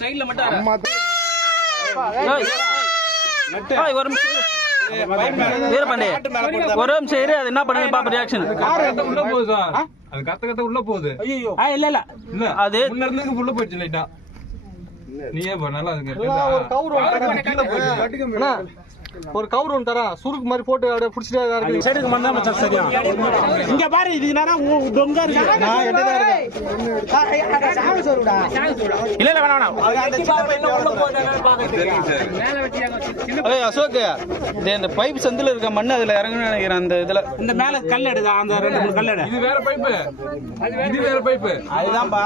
சைடுல மட்டும் வீரபாண்டி ஒரு நிமிஷம் இரு. அது என்ன பண்ணுங்க பாப்ப ரியாக்ஷன். உள்ள போகுது சார். அது கத்த உள்ள போகுது. ஐயோ இல்ல இல்ல இல்ல அது முன்ன இருந்து உள்ள போயிடுச்சு லைட்டா. நீயே போ நல்லா இருக்கு. ஒரு கவுர் ஒரு கவுர் ஒன்று தரா சுருக்கு மாதிரி போட்டு அப்படியே பிடிச்சிட்டே இருக்கு. சைடுக்கு மண்ணா மச்சான் சரியா. இங்க பாரு இது என்னன்னா டொங்கா இருக்கு. நான் எட்டதா இருக்கேன். சாவு சொல்லுடா. இல்ல இல்ல வேணாம் வேணாம். அந்த சின்ன பையன் உள்ள போறானே பாக்க தெரியும் சார். மேல வெட்டியாங்க சின்ன. ஏய் அசோக் இந்த பைப் சந்தில இருக்க மண்ணு அதுல இறங்கணும்னு நினைக்கிறேன். அந்த இதுல இந்த மேல கல் எடுங்க. அந்த 2-3 கல் எடு. இது வேற பைப். இது வேற பைப். அதுதான்பா.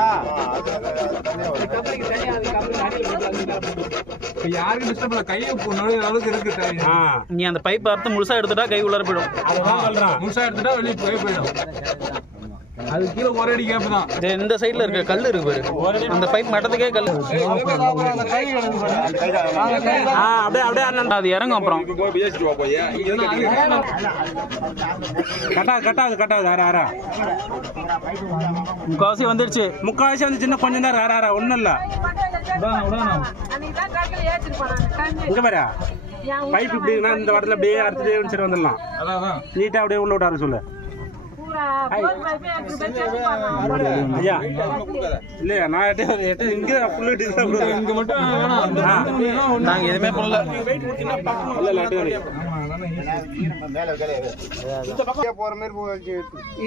யாருக்கு டிஸ்டர்ப் இல்ல. கையை நோய் அளவுக்கு இருக்கு. நீ அந்த பைப் அறுத்து முழுசா எடுத்துட்டா கை உள்ளார போயிடும். அதுதான் சொல்றேன். முழுசா எடுத்துட்டா வெளியே போயிடும். அது கீழே ஒரு அடி கேப் தான். இந்த சைடுல இருக்க கல் இருக்கு பாரு. அந்த பைப் மட்டத்துக்கே கல். அப்படியே அப்படியே அது இறங்கும். அப்புறம் கட்டாது ஆறா முக்காவாசி வந்துருச்சு. முக்காவாசி வந்து சின்ன கொஞ்சம் தான் ஆறா ஒண்ணும் இல்ல. இங்க பாரு பைப் இப்படின்னா இந்த வாரத்துல அப்படியே அறுத்துட்டே வச்சுட்டு வந்துடலாம். நீட்டா அப்படியே உள்ள விட்டாரு சொல்லு. ஐயா இல்லையா நான் இங்க மட்டும் நாங்க எதுவுமே பண்ணல.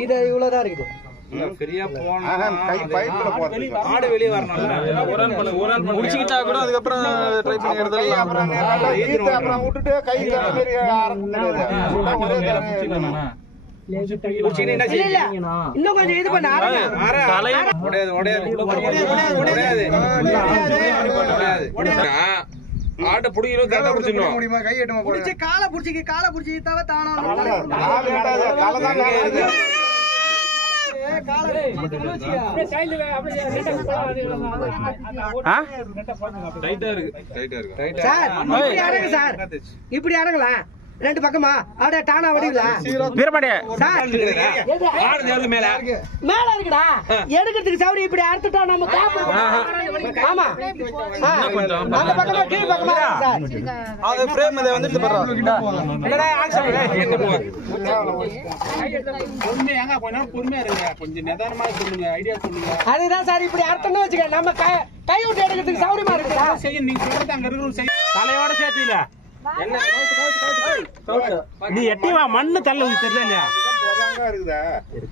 இது இவ்வளவுதான் இருக்குது. முடிச்சுக்கிட்டா கூட அதுக்கப்புறம் ட்ரை பண்ணி எடுத்துடலாம். இன்னும் கொஞ்சம் இது பண்ண ஆட்ட புடிக்கணும் கரெக்டா புடிச்சிடணும். புடிச்சு காலை புடிச்சிக்க காலை புடிச்சி தவ தானா இப்படி இறங்கலாம். 2 பக்கமா அப்படியே டானா வடிங்களா வீரபாண்டி மேல இருக்குடா. எடுக்கிறதுக்கு சௌரி இப்படி அறுத்துட்டா நம்ம ஆமா அந்த பக்கமா கீழ் பக்கமா சார். அது ஃப்ரேம் இத வந்துட்டு பண்றா. என்னடா ஆக்சன் பொறுமையாங்க கொஞ்சம் பொறுமையா இருங்க. கொஞ்சம் நிதானமா சொல்லுங்க. ஐடியா சொல்லுங்க. அதுதான் சார் இப்படி அர்த்தம்னு வச்சுக்க. நம்ம கை விட்டு எடுக்கிறதுக்கு சௌரியமா இருக்கு சார். செய்ய நீங்க சொல்றது அங்க இருக்கிற தலையோட சேர்த்துல நீ எட்டி வா. மண்ணு தள்ள தெரியல இல்லையா?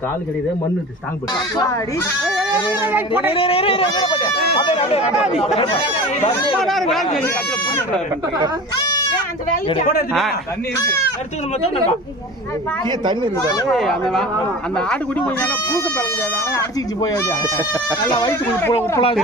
காலு கிடையாது மண்ணு ஸ்ட்ராங் பண்ணி அந்த ஆட்டுக்குடி கொஞ்சம் பூக்க பழங்க அடிச்சு போயாது. நல்லா வயிற்று உப்புலாம்